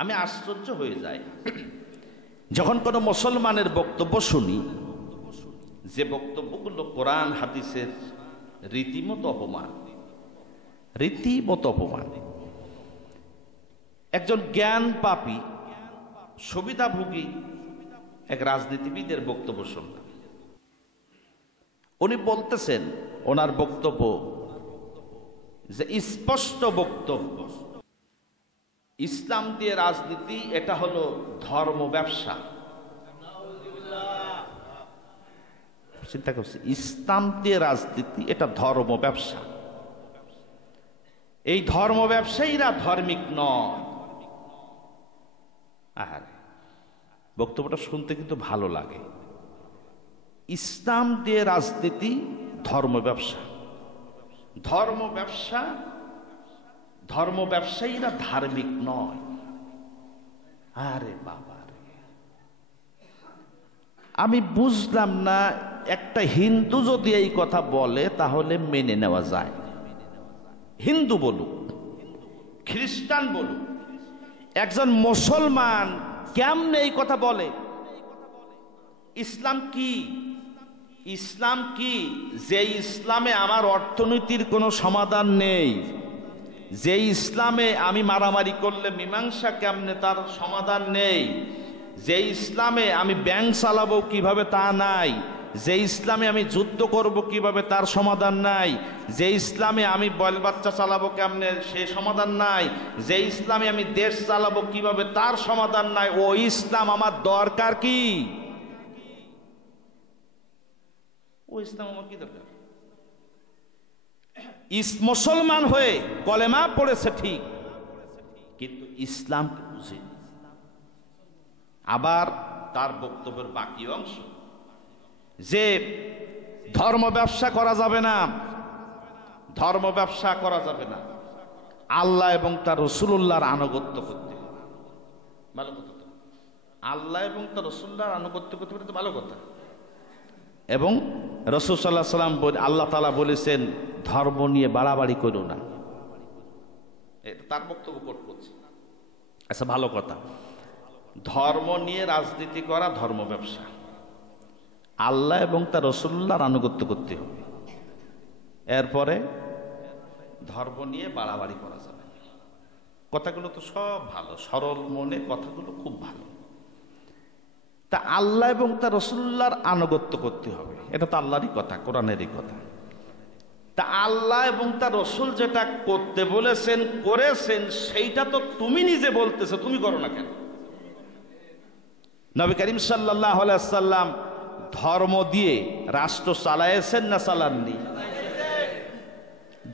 আমি আশ্চর্য হয়ে যাই যখন কোনো মুসলমানের বক্তব্য শুনি, যে বক্তব্যগুলো কোরআন হাদিসের রীতিমতো অপমান, রীতিমতো অপমান। একজন জ্ঞান পাপী সুবিধাভোগী এক রাজনীতিবিদের বক্তব্য শুনলাম। উনি বলতেছেন, ওনার বক্তব্য যে স্পষ্ট বক্তব্য, ইসলাম দিয়ে রাজনীতি এটা হলো ধর্ম ব্যবসা। চিন্তা করছি, ইসলাম দিয়ে রাজনীতি এটা ধর্ম ব্যবসা। এই ধর্ম ব্যবসায়ীরা ধার্মিক নয়। আর বক্তব্যটা শুনতে কিন্তু ভালো লাগে। ইসলাম দিয়ে রাজনীতি ধর্ম ব্যবসা, ধর্ম ব্যবসা, ধর্ম ব্যবসায়ীরা ধার্মিক নয়। আরে বাবা রে, আমি বুঝলাম না, একটা হিন্দু যদি এই কথা বলে তাহলে মেনে নেওয়া যায়। হিন্দু বলুক, খ্রিস্টান বলুক, একজন মুসলমান কেমনে এই কথা বলে? ইসলাম কি? ইসলাম কি? যে ইসলামে আমার অর্থনীতির কোনো সমাধান নেই, যে ইসলামে আমি মারামারি করলে মীমাংসা কেমনে তার সমাধান নেই, যে ইসলামে আমি ব্যাংক চালাবো কিভাবে তা নাই, যে ইসলামে আমি যুদ্ধ করব কিভাবে তার সমাধান নাই, যে ইসলামে আমি বয়েল বাচ্চা চালাবো কেমনে সে সমাধান নাই, যে ইসলামে আমি দেশ চালাবো কিভাবে তার সমাধান নাই, ও ইসলাম আমার দরকার কি? ও ইসলাম আমার কি দরকার? মুসলমান হয়ে কলেমা পড়েছে ঠিক, কিন্তু ইসলাম বুঝে। আবার তার বক্তব্যের বাকি অংশ যে ধর্ম ব্যবসা করা যাবে না, ধর্ম ব্যবসা করা যাবে না, আল্লাহ এবং তার রাসূলুল্লাহর আনুগত্য করতে হবে। ভালো কথা তো, আল্লাহ এবং তার রাসূলুল্লাহর আনুগত্য করতে হবে, তো ভালো কথা। এবং রাসূল সাল্লাল্লাহু আলাইহি ওয়াসাল্লাম আল্লাহ তাআলা বলেছেন ধর্ম নিয়ে বাড়াবাড়ি করো না। এটা তার বক্তব্য কোট করছে। আচ্ছা, ভালো কথা, ধর্ম নিয়ে রাজনীতি করা ধর্ম ব্যবসা, আল্লাহ এবং তার রাসূলুল্লাহর আনুগত্য করতে হবে। এরপরে ধর্ম নিয়ে বাড়াবাড়ি করা যাবে না। কথাগুলো তো সব ভালো, সরল মনে কথাগুলো খুব ভালো। তা আল্লাহ এবং তার রাসূলুল্লাহর আনুগত্য করতে হবে, এটা তো আল্লাহরই কথা, কোরআনেরই কথা। তা আল্লাহ এবং তার রাসূল যেটা করতে বলেছেন করেছেন, সেইটা তো তুমি নিজে বলতেছো, তুমি করো না কেন? নবী করিম সাল্লাল্লাহু আলাইহি ওয়াসাল্লাম ধর্ম দিয়ে রাষ্ট্র চালায়েছেন না চালাননি?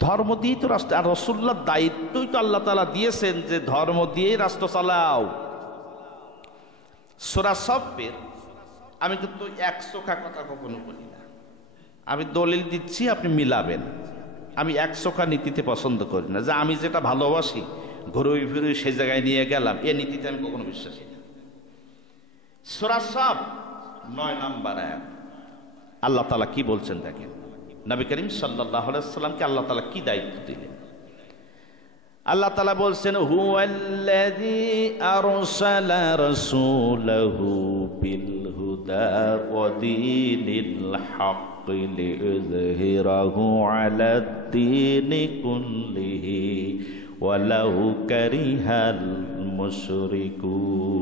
ধর্ম দিয়ে তো রাষ্ট্র, আর রাসূলুল্লাহর দায়িত্বই তো আল্লাহ তাআলা দিয়েছেন যে ধর্ম দিয়েই রাষ্ট্র চালাও। সূরা সফের, আমি কিন্তু এক চোখা কথা কখনো বলি না, আমি দলিল দিচ্ছি, আপনি মিলাবেন। আমি এক চোখা নীতিতে পছন্দ করি না, যে আমি যেটা ভালোবাসি ঘুরুই ফিরুই সে জায়গায় নিয়ে গেলাম, এ নীতিতে আমি কখনো বিশ্বাসী না। সূরা সফ 9 নম্বর আয়াত, আল্লাহ তাআলা কি বলছেন দেখেন। নবী করিম সাল্লাল্লাহু আলাইহি ওয়াসাল্লামকে আল্লাহ তাআলা কি দায়িত্ব দিলেন? আল্লাহ তাআলা বলছেন, হুয়াল্লাযী আরসালা রাসূলাহু বিল হুদা ওয়া দীনিল হক লিইয়ুযহিরাহু আলাদ দীনি কুল্লিহি ওয়ালাউ কারিহাল মুশরিকুন।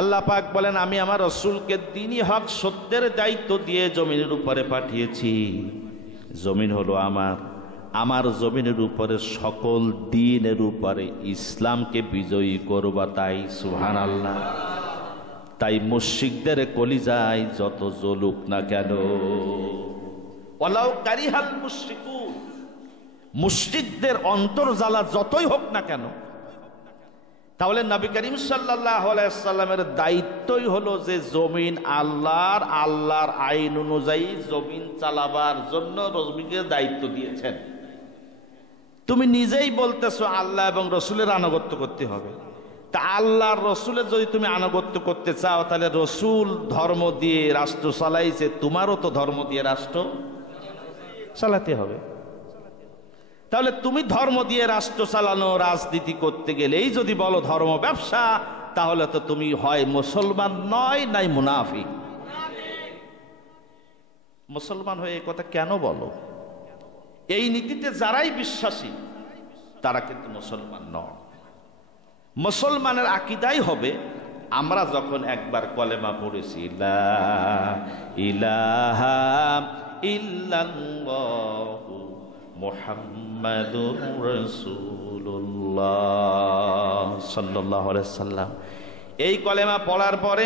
আল্লাহ পাক বলেন, আমি আমার রাসূলকে দ্বীনি হক সত্যের দায়িত্ব দিয়ে জমিনের উপরে পাঠিয়েছি। জমিন হলো আমার জমিনের উপরে সকল দ্বীনের উপরে ইসলামকে বিজয়ী করবা, তাই সুবহানাল্লাহ। তাই মুশরিকদের কলিজায় যত জ্বলুক না কেন, ওয়ালাউ কারিহাল মুশরিকুন, মুশরিকদের অন্তর জ্বালা যতই হোক না কেন, তাহলে নবী করিম সাল্লাল্লাহু আলাইহি ওয়াসাল্লামের দায়িত্বই হলো যে জমিন আল্লাহর আইন অনুযায়ী জমিন চালাবার জন্য নবীকে দায়িত্ব দিয়েছেন। তুমি নিজেই বলতেছো আল্লাহ এবং রাসূলের আনুগত্য করতে হবে। তা আল্লাহর রাসূলের যদি তুমি আনুগত্য করতে চাও, তাহলে রাসূল ধর্ম দিয়ে রাষ্ট্র চালাইছে, তোমারও তো ধর্ম দিয়ে রাষ্ট্র চালাতে হবে। তাহলে তুমি ধর্ম দিয়ে রাষ্ট্র চালানো, রাজনীতি করতে গেলেই যদি বলো ধর্ম ব্যবসা, তাহলে তো তুমি হয় মুসলমান নয় নাই মুনাফিক। মুসলমান হয়ে এই কথা কেন বলো? এই নীতিতে যারাই বিশ্বাসী তারা কিন্তু মুসলমান নয়। মুসলমানের আকীদাই হবে আমরা যখন একবার কলেমা পড়েছি লা ইলাহা ইল্লাল্লাহু মুহাম্মাদুর রাসূলুল্লাহ সাল্লাল্লাহু আলাইহি সাল্লাম। এই কলেমা পড়ার পরে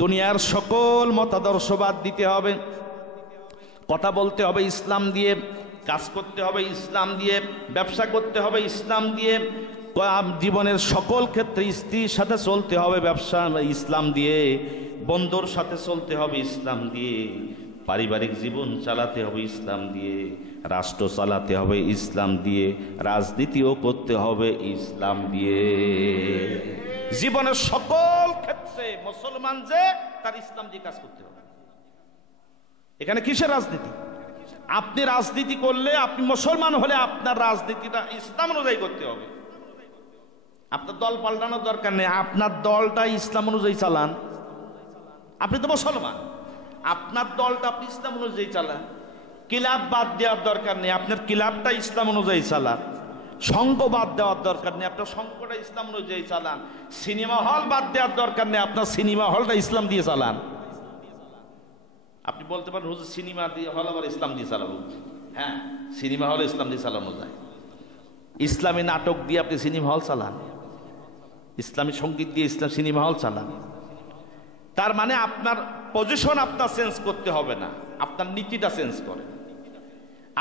দুনিয়ার সকল মতাদর্শবাদ দিতে হবে, কথা বলতে হবে ইসলাম দিয়ে, কাজ করতে হবে ইসলাম দিয়ে, ব্যবসা করতে হবে ইসলাম দিয়ে, জীবনের সকল ক্ষেত্রে স্ত্রীর সাথে চলতে হবে ব্যবসা ইসলাম দিয়ে, বন্ধুর সাথে চলতে হবে ইসলাম দিয়ে, পারিবারিক জীবন চালাতে হবে ইসলাম দিয়ে, রাষ্ট্র চালাতে হবে ইসলাম দিয়ে, রাজনীতিও করতে হবে ইসলাম দিয়ে। জীবনের সকল ক্ষেত্রে মুসলমান যে তার ইসলাম দিয়ে কাজ করতে হবে। এখানে কিসের রাজনীতি? আপনি রাজনীতি করলে, আপনি মুসলমান হলে আপনার রাজনীতিটা ইসলাম অনুযায়ী করতে হবে। আপনার দল পাল্টানোর দরকার নেই, আপনার দলটা ইসলাম অনুযায়ী চালান। আপনি তো মুসলমান, আপনার দলটা আপনি ইসলাম অনুযায়ী চালান। ক্লাব বাদ দেওয়ার দরকার নেই, আপনার ক্লাবটা ইসলাম অনুযায়ী চালান। সংঘ বাদ দেওয়ার দরকার নেই, আপনার সংঘটা ইসলাম অনুযায়ী চালান। সিনেমা হল বাদ দেওয়ার দরকার নেই, আপনার সিনেমা হলটা ইসলাম দিয়ে চালান। আপনি বলতে পারেন হুজুর সিনেমা দিয়ে হল আবার ইসলাম দিয়ে চালাবো। হ্যাঁ, সিনেমা হল ইসলাম দিয়ে চালানো যায়। ইসলামী নাটক দিয়ে আপনি সিনেমা হল চালান, ইসলামী সঙ্গীত দিয়ে ইসলাম সিনেমা হল চালান। তার মানে আপনার পজিশন আপনার চেঞ্জ করতে হবে না, আপনার নীতিটা চেঞ্জ করে।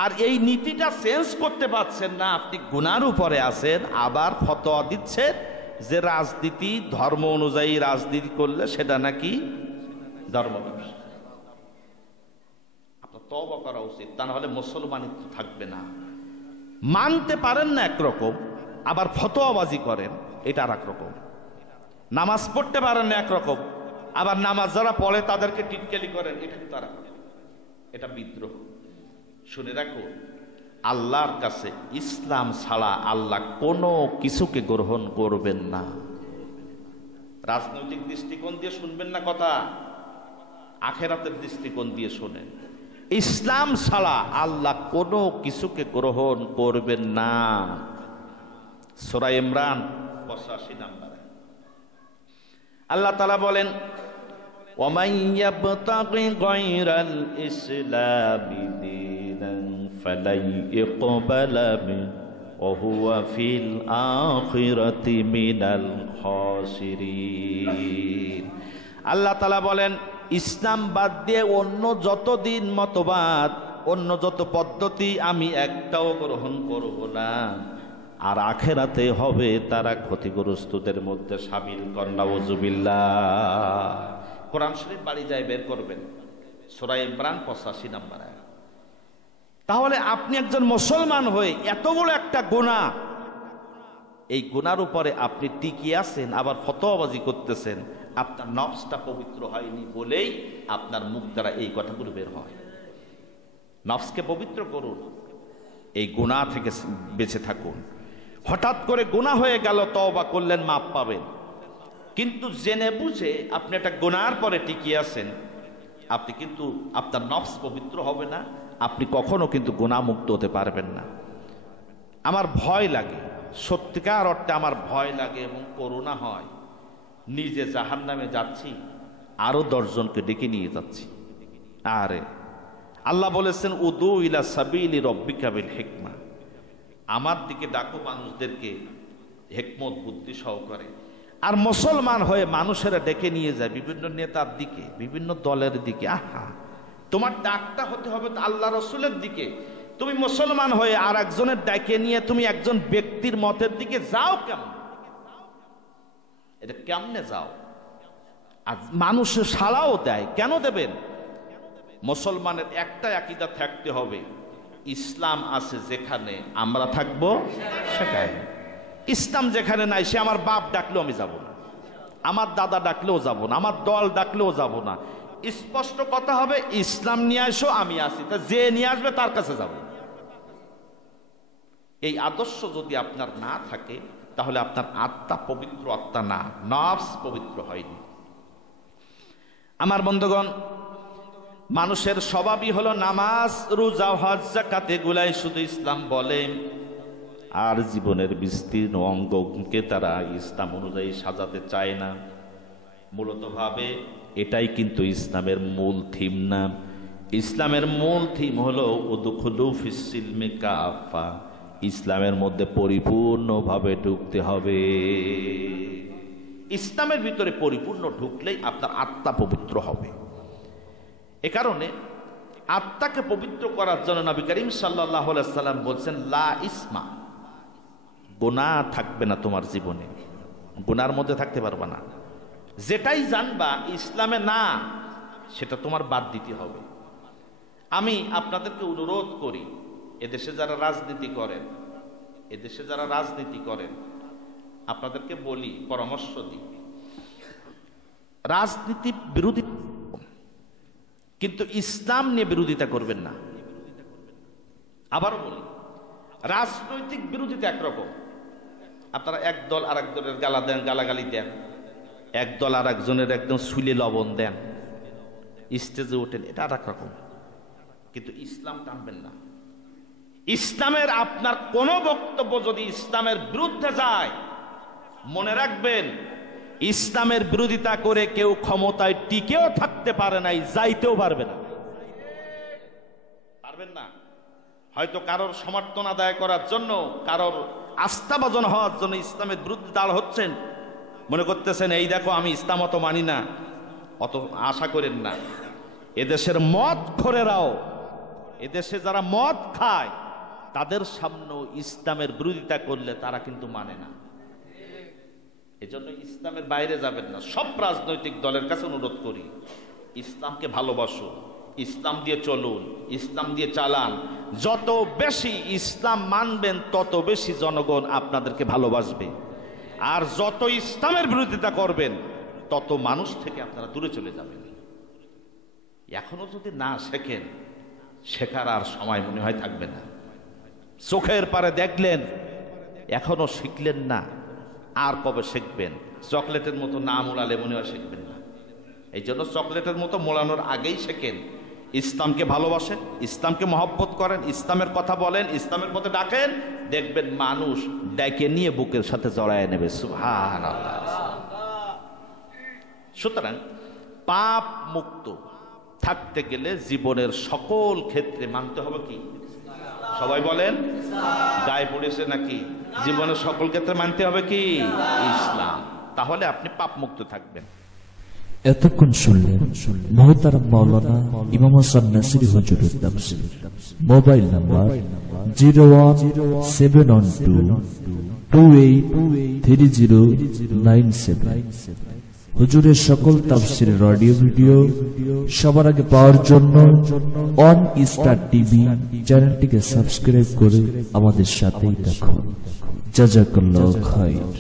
আর এই নীতিটা চেঞ্জ করতে পারছেন না, আপনি গুনার উপরে আছেন, আবার ফতোয়া দিচ্ছেন যে রাজনীতি ধর্ম অনুযায়ী রাজনীতি করলে সেটা নাকি ধর্ম ব্যবসা। আপনার তওবা করা উচিত, তা না হলে মুসলমানিত্ব থাকবে না। মানতে পারেন না একরকম, আবার ফতোয়াবাজি করেন এটা আর একরকম। নামাজ পড়তে পারেন না একরকম, আবার নামাজ যারা পড়ে তাদেরকে টিটকেলি করেন, এটা কিন্তু আর এটা বিদ্রোহ। শুনে রাখো, আল্লাহর কাছে ইসলাম ছাড়া আল্লাহ কোনো কিছুকে গ্রহণ করবেন না। রাজনৈতিক দৃষ্টিকোণ দিয়ে শুনবেন না কথা, আখেরাতের দৃষ্টিকোণ দিয়ে শোনেন। ইসলাম ছাড়া আল্লাহ কোনো কিছুকে গ্রহণ করবেন না। সূরা ইমরান 85 নম্বরে আল্লাহ তাআলা বলেন, ওয়ামান ইয়াবতাগি গায়রাল ইসলামি দীনান ফালাই ইকবালা মিনহু ওয়া হুয়া ফিল আখিরাতি মিনাল খাসিরিন। আল্লাহ তাআলা বলেন, ইসলাম বাদ দিয়ে অন্য যত দিন মতবাদ, অন্য যত পদ্ধতি আমি একটাও গ্রহণ করব না, আর আখেরাতে হবে তারা ক্ষতিগ্রস্তদের মধ্যে শামিল। নাউযুবিল্লাহ। কোরআন শরীফ বাড়ি যায় বের করবেন, সূরা ইমরান 85 নম্বর আয়াত। তাহলে আপনি একজন মুসলমান হয়ে এত বড় একটা গুনাহ, এই গুনার উপরে আপনি টিকিয়ে আছেন, আবার ফতোয়াবাজি করতেছেন। আপনার নফসটা পবিত্র হয়নি বলেই আপনার মুখ দ্বারা এই কথাগুলো বের হয়। নফসকে পবিত্র করুন, এই গুনাহ থেকে বেঁচে থাকুন। হঠাৎ করে গুনাহ হয়ে গেল, তওবা করলেন, মাপ পাবেন। কিন্তু জেনে বুঝে আপনি একটা গুনার পরে টিকিয়ে আছেন, আপনি কিন্তু আপনার নফস পবিত্র হবে না, আপনি কখনো কিন্তু গুনাহ মুক্ত হতে পারবেন না। আমার ভয় লাগে, সত্যিকার অর্থে আমার ভয় লাগে এবং করুণা হয়। নিজে জাহান্নামে যাচ্ছি, আরো 10 জনকে ডেকে নিয়ে যাচ্ছি। আরে আল্লাহ বলেছেন, উদু ইলা সাবিলি রব্বিকা বিল হিকমা, আমার দিকে ডাকো মানুষদেরকে হিকমত বুদ্ধি সহকারে। আর মুসলমান হয়ে মানুষেরা ডেকে নিয়ে যায় বিভিন্ন নেতার দিকে, বিভিন্ন দলের দিকে। আহা, তোমার ডাকটা হতে হবে আল্লাহ রসুলের দিকে। তুমি মুসলমান হয়ে আর একজনের ডাকে নিয়ে তুমি একজন ব্যক্তির মতের দিকে যাও কেমন? এটা কেমনে যাও? আর মানুষের সাড়াও দেয়, কেন দেবেন? মুসলমানের একটা আকীদা থাকতে হবে, ইসলাম আছে যেখানে আমরা থাকবো সেখানে। ইসলাম যেখানে নাই, সে আমার বাপ ডাকলেও আমি যাব না, আমার দাদা ডাকলেও যাব না, আমার দল ডাকলেও যাব না। স্পষ্ট কথা হবে, ইসলাম নিয়ে আসো, আমি আসি, তা যে নিয়ে আসবে তার কাছে যাব। এই আদর্শ যদি আপনার না থাকে তাহলে আপনার আত্মা পবিত্র আত্মা না, নফস পবিত্র হয়নি। আমার বন্ধুগণ, মানুষের স্বভাবই হলো নামাজ, রোজা, হজ, যাকাত এগুলাই শুধু ইসলাম বলে, আর জীবনের বিস্তীর্ণ অঙ্গকে তারা ইসলাম অনুযায়ী সাজাতে চায় না। মূলত ভাবে এটাই কিন্তু ইসলামের মূল থিম না। ইসলামের মূল থিম হলো উদখুলু ফিস সিলমি কাফা, ইসলামের মধ্যে পরিপূর্ণভাবে ঢুকতে হবে। ইসলামের ভিতরে পরিপূর্ণ ঢুকলেই আপনার আত্মা পবিত্র হবে। এ কারণে আত্মাকে পবিত্র করার জন্য নবী করিম সাল্লাল্লাহু আলাইহি ওয়াসাল্লাম বলছেন, লা ইসমা, গুনাহ থাকবে না তোমার জীবনে, গুনার মধ্যে থাকতে পারবে না। যেটাই জানবা ইসলামে না, সেটা তোমার বাদ দিতে হবে। আমি আপনাদেরকে অনুরোধ করি, এদেশে যারা রাজনীতি করেন আপনাদেরকে বলি, পরামর্শ দিই, রাজনীতি বিরোধী, কিন্তু ইসলাম নিয়ে বিরোধিতা করবেন না। আবারও বলি, রাজনৈতিক বিরোধিতা একরকম, আপনারা এক দল আর এক দলের গালাগালি দেন, এক দল আর একজনের একদম সুলে লবণ দেন, স্টেজে ওঠেন, এটা আর এক রকম। কিন্তু ইসলাম টানবেন না। ইসলামের আপনার কোন বক্তব্য যদি ইসলামের বিরুদ্ধে যায়, মনে রাখবেন ইসলামের বিরোধিতা করে কেউ ক্ষমতায় টিকেও থাকতে পারে নাই, যাইতেও পারবে না, পারবেন না। হয়তো কারোর সমর্থন আদায় করার জন্য, কারোর আস্থাভাজন হওয়ার জন্য ইসলামের বিরুদ্ধে দাঁড় হচ্ছেন, মনে করতেছেন এই দেখো আমি ইসলাম অত মানি না, অত আশা করেন না। এদেশের মদখোরেরাও, এদেশে যারা মদ খায় তাদের সামনেও ইসলামের বিরোধিতা করলে তারা কিন্তু মানে না। এজন্য ইসলামের বাইরে যাবেন না। সব রাজনৈতিক দলের কাছে অনুরোধ করি, ইসলামকে ভালোবাসুন, ইসলাম দিয়ে চলুন, ইসলাম দিয়ে চালান। যত বেশি ইসলাম মানবেন তত বেশি জনগণ আপনাদেরকে ভালোবাসবে, আর যত ইসলামের বিরোধিতা করবেন তত মানুষ থেকে আপনারা দূরে চলে যাবেন। এখনো যদি না শেখেন, শেখার আর সময় মনে হয় থাকবে না। চোখের পারে দেখলেন, এখনো শিখলেন না, আর কবে শিখবেন? চকলেটের মতো না মোড়ালে মনে হয় শিখবেন না। এই জন্য চকলেটের মতো মোড়ানোর আগেই শেখেন। ইসলামকে ভালোবাসেন, ইসলামকে মহব্বত করেন, ইসলামের কথা বলেন, ইসলামের পথে ডাকেন, দেখবেন মানুষ ডেকে নিয়ে বুকের সাথে জড়ায় নেবে। সুবহানাল্লাহ। সুতরাং পাপ মুক্ত থাকতে গেলে জীবনের সকল ক্ষেত্রে মানতে হবে কি? সবাই বলেন, গায়ে পড়েছে নাকি? জীবনের সকল ক্ষেত্রে মানতে হবে কি? ইসলাম। তাহলে আপনি পাপ মুক্ত থাকবেন। এতক্ষণ শুনলেন মুহতারাম মাওলানা ইমাম হাসান নাসিরী হুজুরের তাফসীর। Mobile number 01712283097। হুজুরের সকল তাফসীরের অডিও ভিডিও সবার আগে পাওয়ার জন্য অন স্টার টিভি চ্যানেলটিকে সাবস্ক্রাইব করে আমাদের সাথেই থাকুন। জাযাকাল্লাহু খাইর।